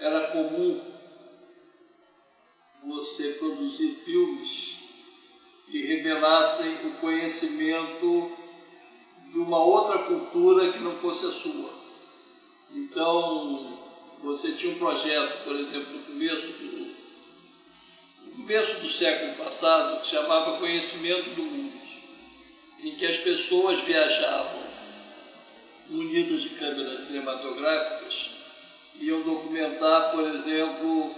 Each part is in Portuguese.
era comum você produzir filmes que revelassem o conhecimento de uma outra cultura que não fosse a sua. Então, você tinha um projeto, por exemplo, no começo do século passado, que chamava Conhecimento do Mundo, em que as pessoas viajavam munidas de câmeras cinematográficas e iam documentar, por exemplo,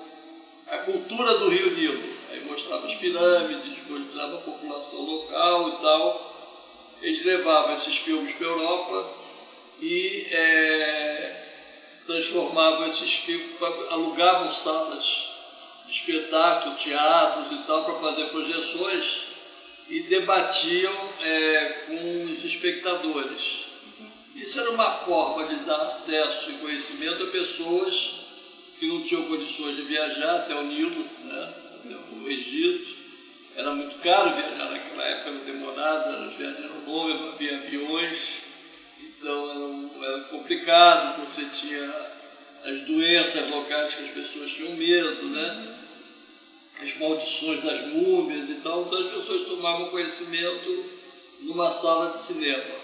a cultura do Rio Nilo. Aí mostrava as pirâmides, mostrava a população local e tal. Eles levavam esses filmes para a Europa e transformavam esses filmes, alugavam salas de espetáculo, teatros e tal, para fazer projeções e debatiam com os espectadores. Isso era uma forma de dar acesso e conhecimento a pessoas que não tinham condições de viajar até o Nilo, né, até o Egito. Era muito caro viajar naquela época, era demorado, as viagens eram longas, não havia aviões, então era complicado, você tinha as doenças locais que as pessoas tinham medo, né? As maldições das múmias e tal, então as pessoas tomavam conhecimento numa sala de cinema.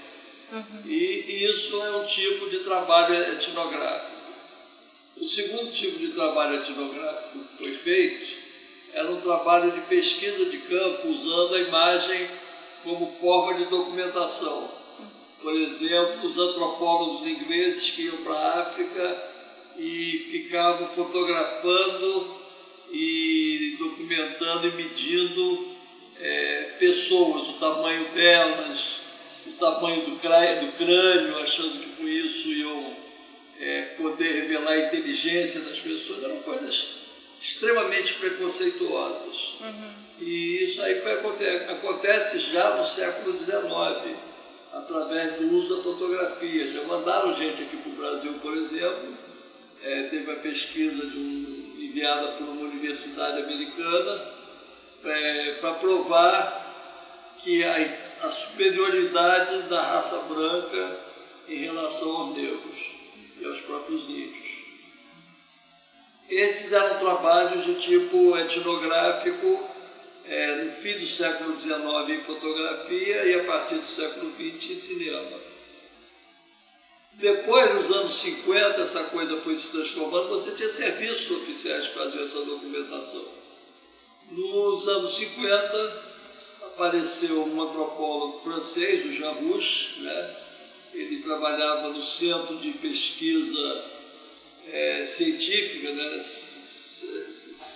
E isso é um tipo de trabalho etnográfico. O segundo tipo de trabalho etnográfico que foi feito era um trabalho de pesquisa de campo usando a imagem como forma de documentação. Por exemplo, os antropólogos ingleses que iam para a África e ficavam fotografando e documentando e medindo pessoas, o tamanho delas, o tamanho do crânio, achando que com isso iam poder revelar a inteligência das pessoas. Eram coisas extremamente preconceituosas. E isso aí acontece já no século XIX, através do uso da fotografia. Já mandaram gente aqui para o Brasil, por exemplo, teve a pesquisa enviada por uma universidade americana para provar que a superioridade da raça branca em relação aos negros e aos próprios índios. Esses eram trabalhos de tipo etnográfico no fim do século XIX em fotografia e a partir do século XX em cinema. Depois, nos anos 50, essa coisa foi se transformando, você tinha serviços oficiais que faziam essa documentação. Nos anos 50, apareceu um antropólogo francês, o Jean Rouch, né? Ele trabalhava no Centro de Pesquisa Científica, né?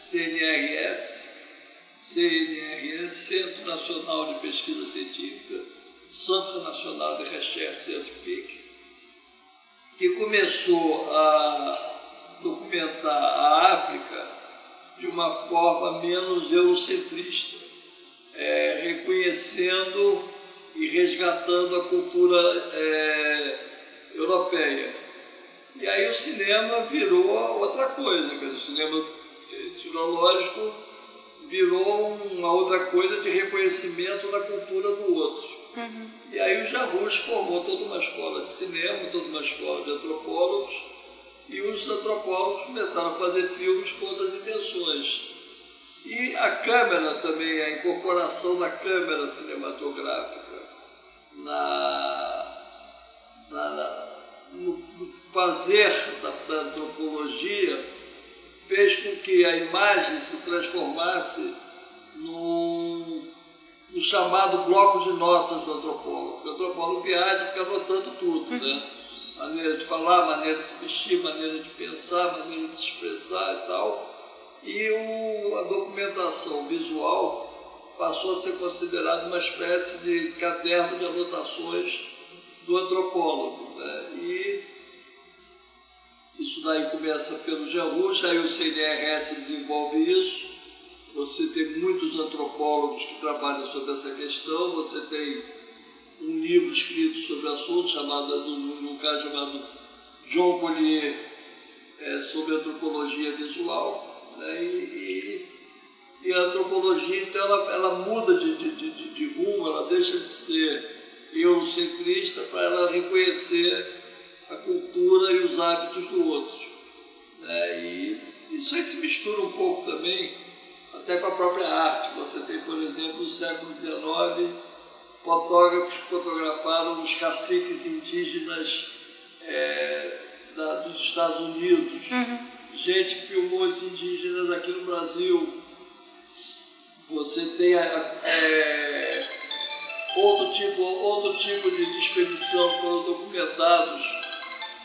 CNRS, Centro Nacional de Pesquisa Científica, Centre National de Recherche Scientifique, que começou a documentar a África de uma forma menos eurocentrista, reconhecendo e resgatando a cultura europeia. E aí o cinema virou outra coisa, quer dizer, o cinema etnológico virou uma outra coisa de reconhecimento da cultura do outro. E aí o Jean Rouch formou toda uma escola de cinema, toda uma escola de antropólogos, e os antropólogos começaram a fazer filmes com outras intenções. E a câmera também, a incorporação da câmera cinematográfica no fazer da antropologia fez com que a imagem se transformasse no chamado bloco de notas do antropólogo. O antropólogo viaja e fica anotando tudo, né? Maneira de falar, maneira de se vestir, maneira de pensar, maneira de se expressar e tal. E a documentação visual passou a ser considerada uma espécie de caderno de anotações do antropólogo, né? E isso daí começa pelo Jean Rouch, aí o CNRS desenvolve isso. Você tem muitos antropólogos que trabalham sobre essa questão, você tem um livro escrito sobre o assunto, um cara chamado John Collier, sobre antropologia visual, né? E a antropologia, então, ela muda de rumo, ela deixa de ser eurocentrista para ela reconhecer a cultura e os hábitos do outro. né? E isso aí se mistura um pouco também até com a própria arte. Você tem, por exemplo, no século XIX, fotógrafos que fotografaram os caciques indígenas dos Estados Unidos, gente que filmou os indígenas aqui no Brasil. Você tem outro tipo de expedição que foram documentados.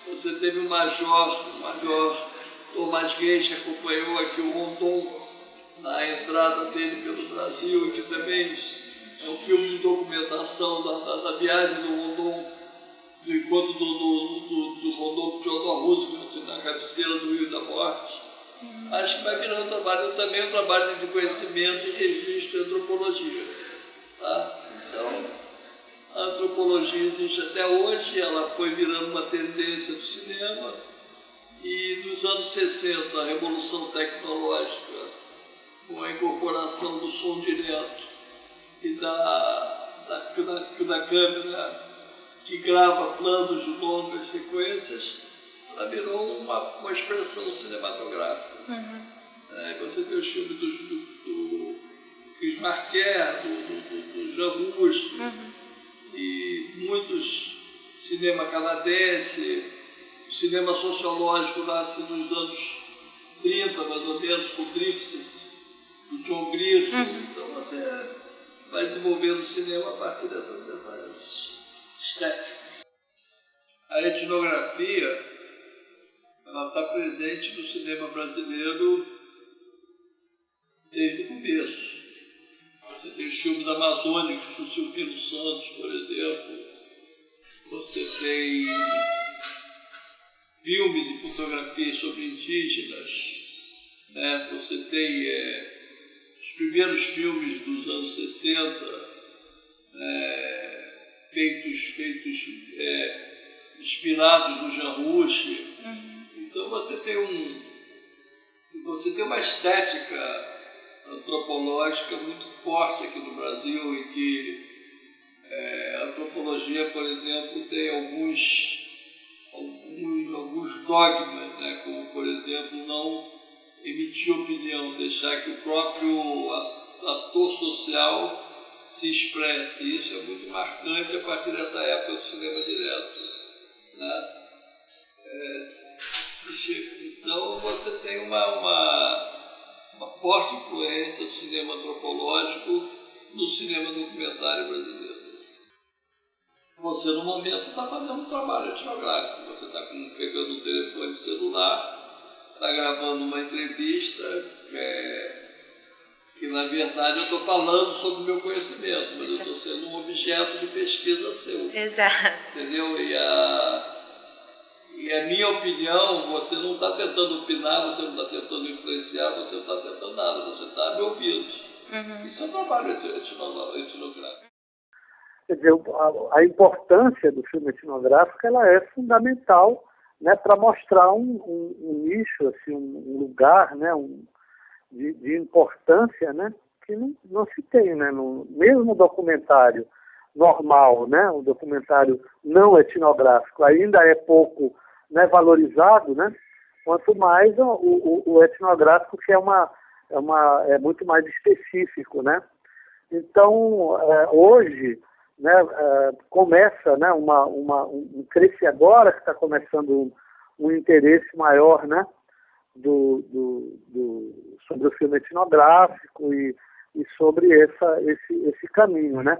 Você teve o Major Tomás Reis, que acompanhou aqui o Rondon na entrada dele pelo Brasil, que também é um filme de documentação da viagem do Rondon, do encontro do Rondon com Theodore Roosevelt na cabeceira do Rio da Morte. Acho que vai virando um trabalho, também um trabalho de conhecimento e registro e antropologia. Tá? Então, a antropologia existe até hoje, ela foi virando uma tendência do cinema, e nos anos 60, a revolução tecnológica, com a incorporação do som direto e da câmera que grava planos de longas sequências, ela virou uma expressão cinematográfica. Você tem os filmes do Chris Marker, do Jean Rouch, e muitos cinema canadense. O cinema sociológico nasce nos anos 30, mais ou menos, com Drifters, do John Grisham. Então você vai desenvolvendo o cinema a partir dessas estéticas. A etnografia, ela está presente no cinema brasileiro desde o começo. Você tem os filmes amazônicos do Silvino Santos, por exemplo. Você tem filmes e fotografias sobre indígenas, né? Você tem os primeiros filmes dos anos 60, feitos inspirados no Jean Rouch. Então você tem uma estética antropológica muito forte aqui no Brasil, em que a antropologia, por exemplo, tem alguns dogmas, né? Como, por exemplo, não emitir opinião, deixar que o próprio ator social se expresse. Isso é muito marcante a partir dessa época do cinema direto, né? Então você tem uma forte influência do cinema antropológico no cinema documentário brasileiro. Você, no momento, está fazendo um trabalho etnográfico. Você está pegando um telefone celular, está gravando uma entrevista, que, na verdade, eu estou falando sobre o meu conhecimento, mas eu estou sendo um objeto de pesquisa seu. Exato. Entendeu? E a minha opinião, você não está tentando opinar, você não está tentando influenciar, você não está tentando nada, você está me ouvindo. Isso é um trabalho etnográfico. Quer dizer, a importância do filme etnográfico ela é fundamental, né, para mostrar um nicho, assim, um lugar, né, de importância, né, que não se tem, né, mesmo o documentário normal, né, o documentário não etnográfico ainda é pouco, né, valorizado, né, quanto mais o etnográfico, que é muito mais específico, né. Então, hoje, né, começa, né, cresce agora que está começando um interesse maior, né, sobre o filme etnográfico e sobre esse caminho, né.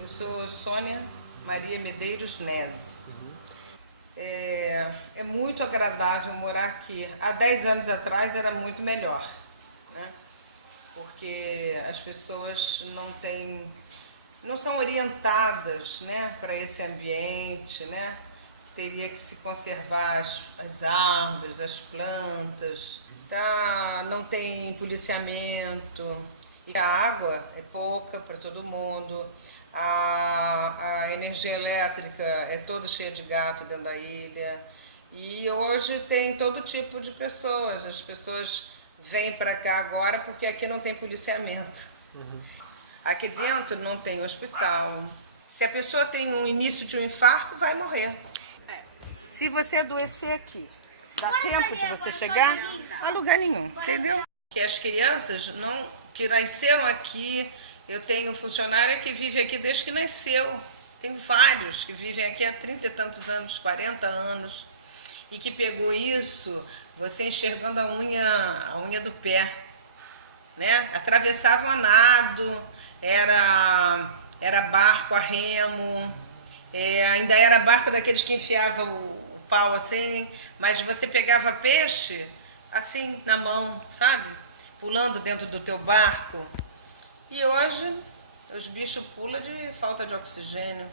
Eu sou Sônia Maria Medeiros Nese. É muito agradável morar aqui. Há 10 anos atrás era muito melhor, né? Porque as pessoas não são orientadas, né, para esse ambiente, né? teria que se conservar as árvores, as plantas, tá? Não tem policiamento, e a água é pouca para todo mundo, a energia elétrica é toda cheia de gato dentro da ilha, e hoje tem todo tipo de pessoas, as pessoas vêm para cá agora porque aqui não tem policiamento. Aqui dentro não tem hospital. Se a pessoa tem um início de um infarto, vai morrer. Se você adoecer aqui, dá tempo de você chegar a lugar nenhum, entendeu? Que as crianças que nasceram aqui, eu tenho funcionária que vive aqui desde que nasceu. Tem vários que vivem aqui há 30 e tantos anos, 40 anos, e que pegou isso, você enxergando a unha do pé, né? Atravessavam a nado, era barco a remo, ainda era barco daqueles que enfiava o pau assim, mas você pegava peixe assim na mão, sabe? Pulando dentro do teu barco. E hoje os bichos pulam de falta de oxigênio.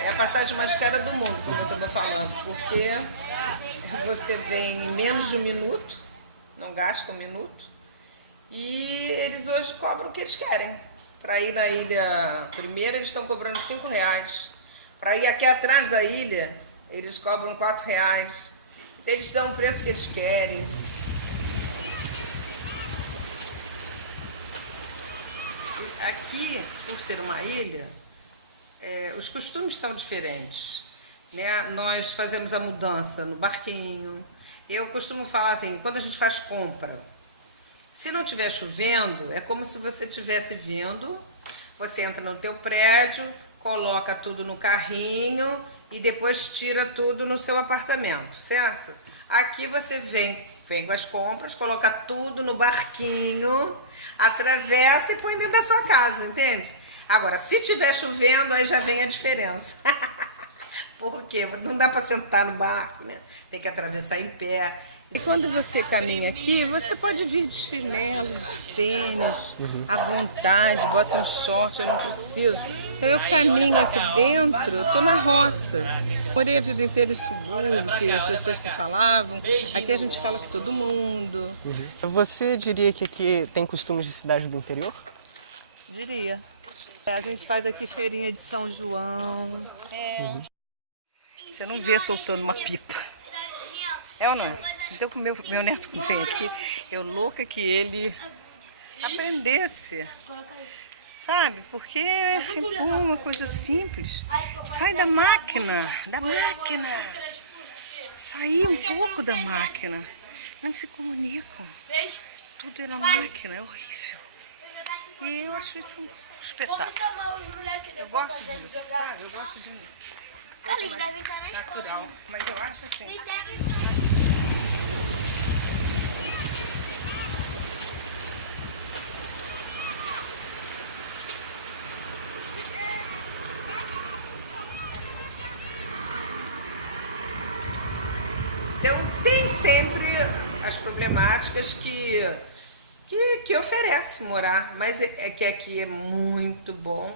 É a passagem mais cara do mundo, como eu estava falando, porque você vem em menos de um minuto, não gasta um minuto, e eles hoje cobram o que eles querem. Para ir na ilha primeira, eles estão cobrando R$5. Para ir aqui atrás da ilha, eles cobram R$4. Eles dão o preço que eles querem. Aqui, por ser uma ilha, os costumes são diferentes, né? Nós fazemos a mudança no barquinho. Eu costumo falar assim, quando a gente faz compra, se não estiver chovendo, é como se você estivesse vindo, você entra no teu prédio, coloca tudo no carrinho e depois tira tudo no seu apartamento, certo? Aqui você vem com as compras, coloca tudo no barquinho, atravessa e põe dentro da sua casa, entende? Agora, se estiver chovendo, aí já vem a diferença. Por quê? Não dá para sentar no barco, né? Tem que atravessar em pé. E quando você caminha aqui, você pode vir de chinelos, tênis, à vontade, bota um short, eu não preciso. Então eu caminho aqui dentro, eu estou na roça. Morei a vida inteira em subúrbio, que as pessoas se falavam. Aqui a gente fala com todo mundo. Você diria que aqui tem costumes de cidade do interior? Diria. A gente faz aqui feirinha de São João. Você não vê soltando uma pipa. É ou não é? Então, pro meu neto que vem aqui, eu louca que ele aprendesse, sabe? Porque é bom, uma coisa simples. Sai da máquina, Sair um pouco da máquina. Não se comunicam. Tudo é na máquina, é horrível. E eu acho isso um espetáculo. Eu gosto disso, sabe? Eu gosto de natural, mas eu acho assim. Então tem sempre as problemáticas que oferece morar, mas é que aqui é muito bom,